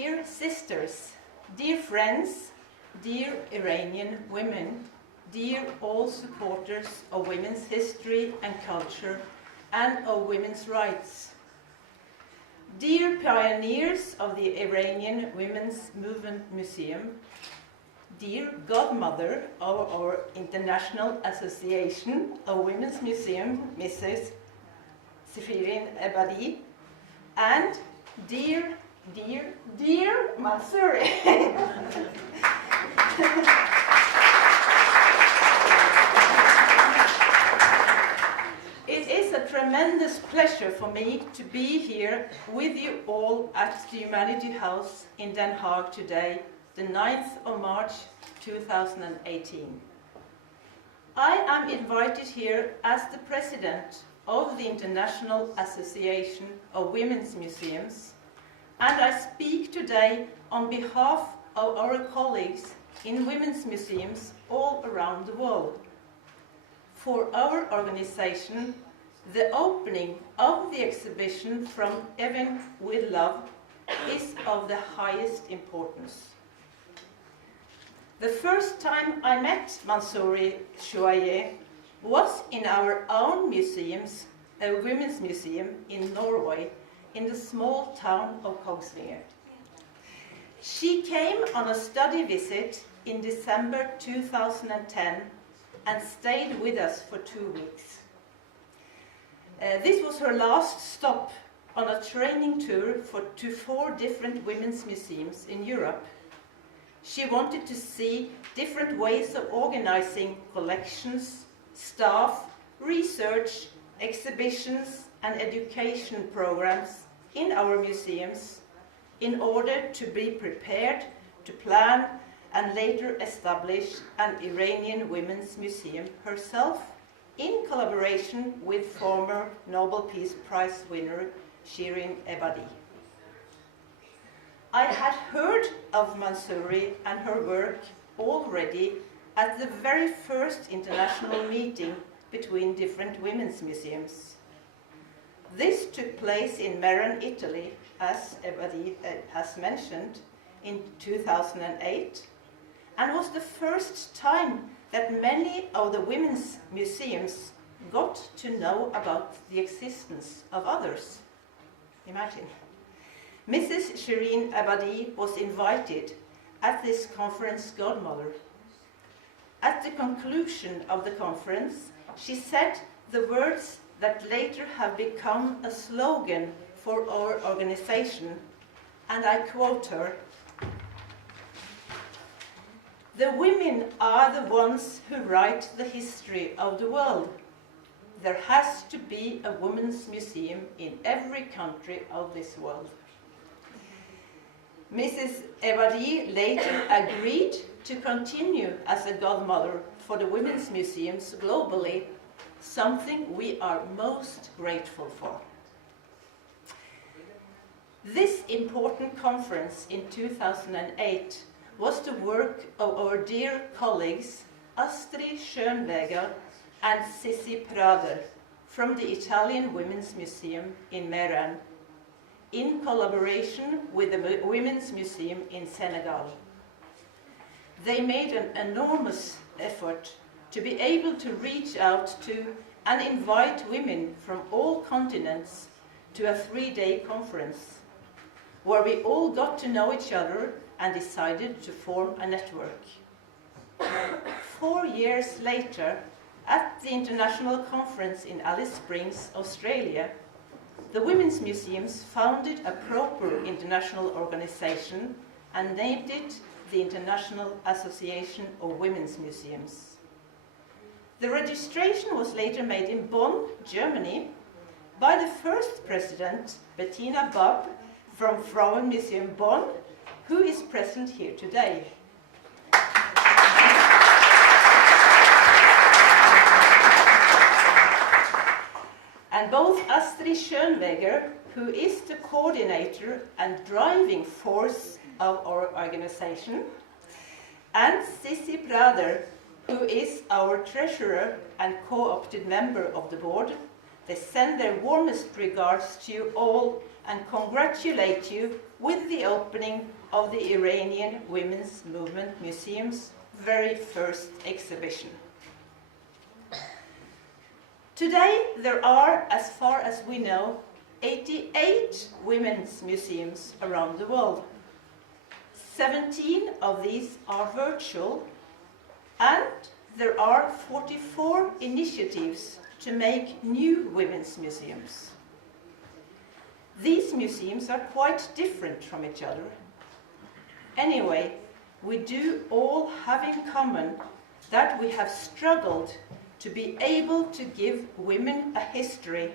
Dear sisters, dear friends, dear Iranian women, dear all supporters of women's history and culture and of women's rights, dear pioneers of the Iranian Women's Movement Museum, dear godmother of our International Association of Women's Museum, Mrs. Shirin Ebadi, and dear Mansouri. It is a tremendous pleasure for me to be here with you all at the Humanity House in Den Haag today, the 9th of March 2018. I am invited here as the President of the International Association of Women's Museums, and I speak today on behalf of our colleagues in women's museums all around the world. For our organization, the opening of the exhibition from EVIN with Love is of the highest importance. The first time I met Mansouri Chouaye was in our own museums, a women's museum in Norway, in the small town of Kongsvinger. She came on a study visit in December 2010 and stayed with us for 2 weeks. This was her last stop on a training tour to 4 different women's museums in Europe. She wanted to see different ways of organizing collections, staff, research, exhibitions and education programs in our museums in order to be prepared to plan and later establish an Iranian Women's Museum herself in collaboration with former Nobel Peace Prize winner Shirin Ebadi. I had heard of Mansouri and her work already at the very first international meeting between different women's museums. This took place in Meran, Italy, as Ebadi has mentioned, in 2008, and was the first time that many of the women's museums got to know about the existence of others. Imagine. Mrs. Shirin Ebadi was invited at this conference godmother. At the conclusion of the conference, she said the words that later have become a slogan for our organization, and I quote her: "The women are the ones who write the history of the world. There has to be a women's museum in every country of this world." Mrs. Ebadi later agreed to continue as a godmother for the women's museums globally, something we are most grateful for. This important conference in 2008 was the work of our dear colleagues Astrid Schönweger and Sissi Prader from the Italian Women's Museum in Meran, in collaboration with the Women's Museum in Senegal. They made an enormous effort to be able to reach out to and invite women from all continents to a 3-day conference, where we all got to know each other and decided to form a network. 4 years later, at the International Conference in Alice Springs, Australia, the Women's Museums founded a proper international organization and named it the International Association of Women's Museums. The registration was later made in Bonn, Germany, by the first president, Bettina Babb, from Frauenmuseum Bonn, who is present here today. And both Astrid Schönweger, who is the coordinator and driving force of our organization, and Sissi Prader, who is our treasurer and co-opted member of the board, they send their warmest regards to you all and congratulate you with the opening of the Iranian Women's Movement Museum's very first exhibition. Today there are, as far as we know, 88 women's museums around the world. 17 of these are virtual, and there are 44 initiatives to make new women's museums. These museums are quite different from each other. Anyway, we do all have in common that we have struggled to be able to give women a history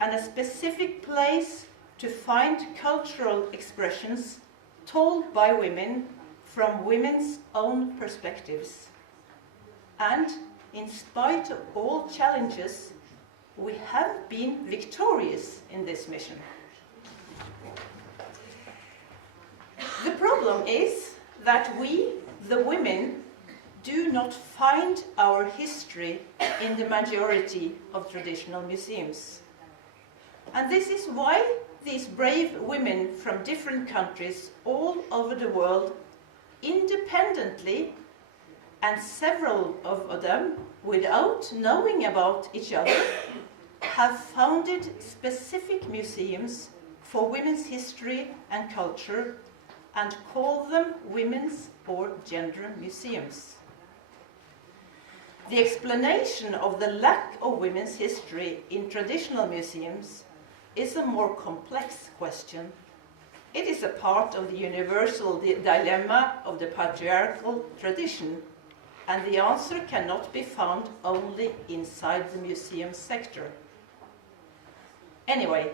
and a specific place to find cultural expressions told by women from women's own perspectives. And in spite of all challenges, we have been victorious in this mission. The problem is that we, the women, do not find our history in the majority of traditional museums. And this is why these brave women from different countries all over the world, independently, and several of them without knowing about each other, have founded specific museums for women's history and culture and call them women's or gender museums. The explanation of the lack of women's history in traditional museums is a more complex question. It is a part of the universal dilemma of the patriarchal tradition, and the answer cannot be found only inside the museum sector. Anyway,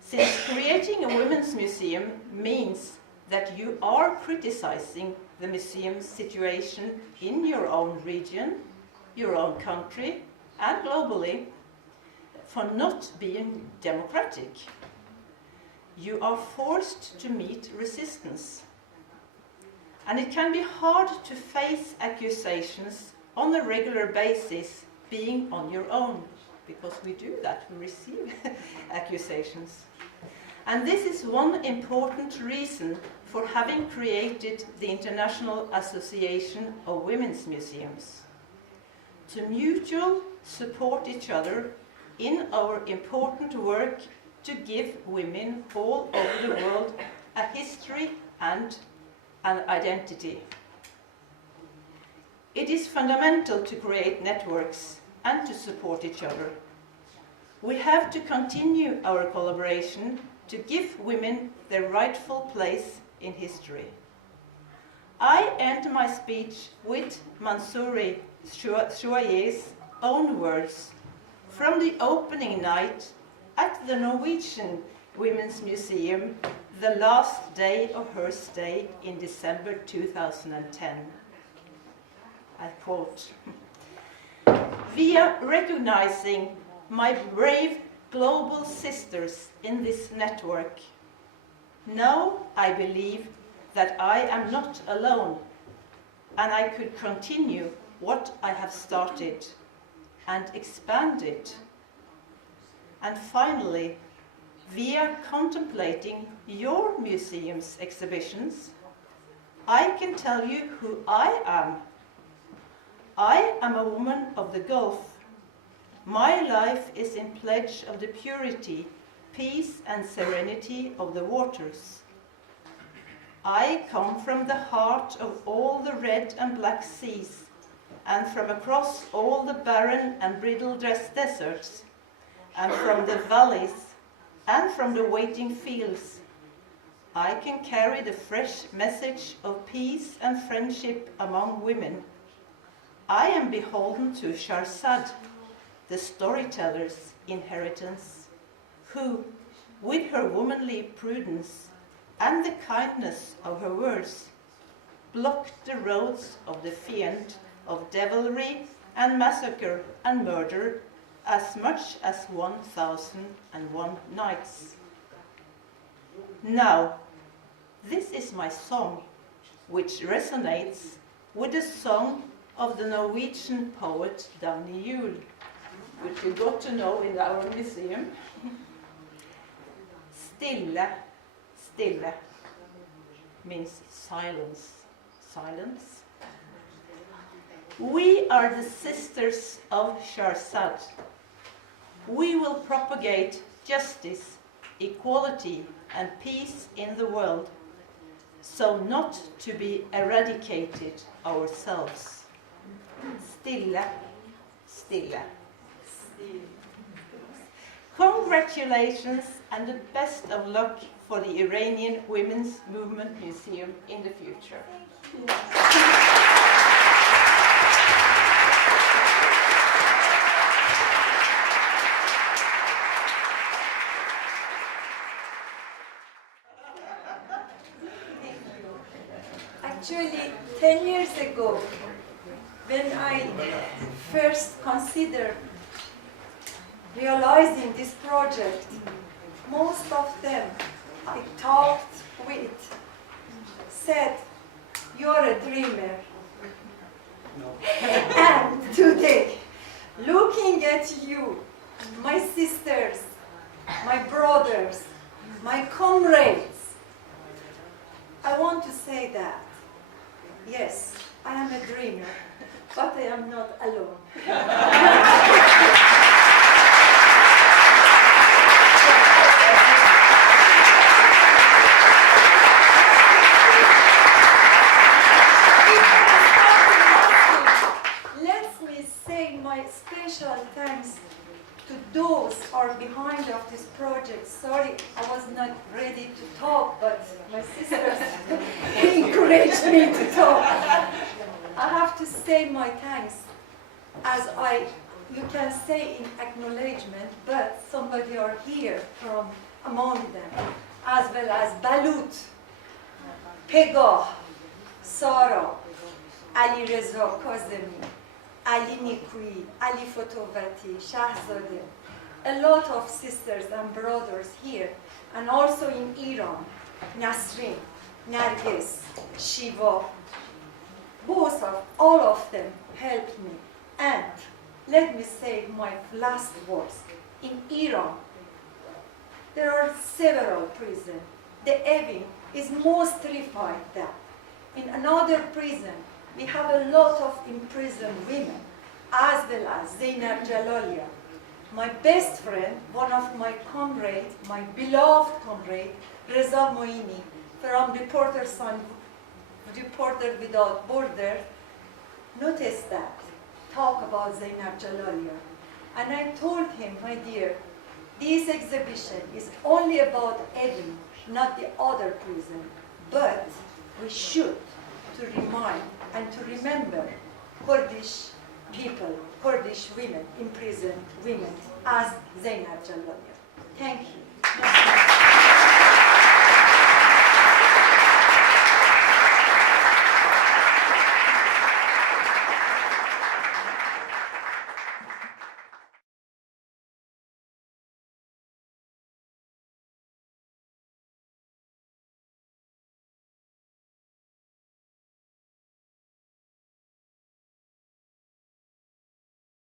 since creating a women's museum means that you are criticizing the museum's situation in your own region, your own country, and globally, for not being democratic, you are forced to meet resistance. And it can be hard to face accusations on a regular basis being on your own, because we do that, we receive accusations. And this is one important reason for having created the International Association of Women's Museums, to mutually support each other in our important work to give women all over the world a history and an identity. It is fundamental to create networks and to support each other. We have to continue our collaboration to give women their rightful place in history. I end my speech with Mansouri Chouaillet's own words from the opening night at the Norwegian Women's Museum, the last day of her stay in December 2010. I quote, "Via recognizing my brave global sisters in this network, now I believe that I am not alone, and I could continue what I have started and expand it. And finally, via contemplating your museum's exhibitions, I can tell you who I am. I am a woman of the Gulf. My life is in pledge of the purity, peace and serenity of the waters. I come from the heart of all the red and black seas, and from across all the barren and brittle deserts, and from the valleys, and from the waiting fields. I can carry the fresh message of peace and friendship among women. I am beholden to Shahrazad, the storyteller's inheritance, who, with her womanly prudence and the kindness of her words, blocked the roads of the fiend of devilry and massacre and murder as much as 1001 nights. Now, this is my song, which resonates with the song of the Norwegian poet Dagny Juel, which we got to know in our museum. Stille, stille. means silence. Silence. We are the sisters of Shahrzad. We will propagate justice, equality, and peace in the world, so not to be eradicated ourselves. Stille, stille. Congratulations and the best of luck for the Iranian Women's Movement Museum in the future. Actually, 10 years ago, when I first considered realizing this project, most of them I talked with said, "You're a dreamer." And today, looking at you, my sisters, my brothers, my comrades, I want to say that, yes, I am a dreamer, but I am not alone. Let me say my special thanks to those who are behind of this project. Sorry, I was not ready to talk, but my sisters encouraged me to talk. I have to say my thanks, as you can say in acknowledgement, but somebody are here from among them, as well as Balut, Pegah, Sara, Ali Reza Kazemi, Ali Nikui, Ali Fotovati, Shahzadeh, a lot of sisters and brothers here, and also in Iran, Nasrin, Nargis, Shiva, all of them helped me. And let me say my last words. In Iran, there are several prisons. The EVIN is most terrified that. In another prison, we have a lot of imprisoned women, as well as Zainab Jalalia. My best friend, one of my comrades, my beloved comrade, Reza Moini, from Reporters Without Borders, noticed that, talk about Zainab Jalalia. And I told him, my dear, this exhibition is only about EVIN, not the other prison, but we should to remind and to remember Kurdish people, Kurdish women, imprisoned women, as Zainab Jalalia. Thank you.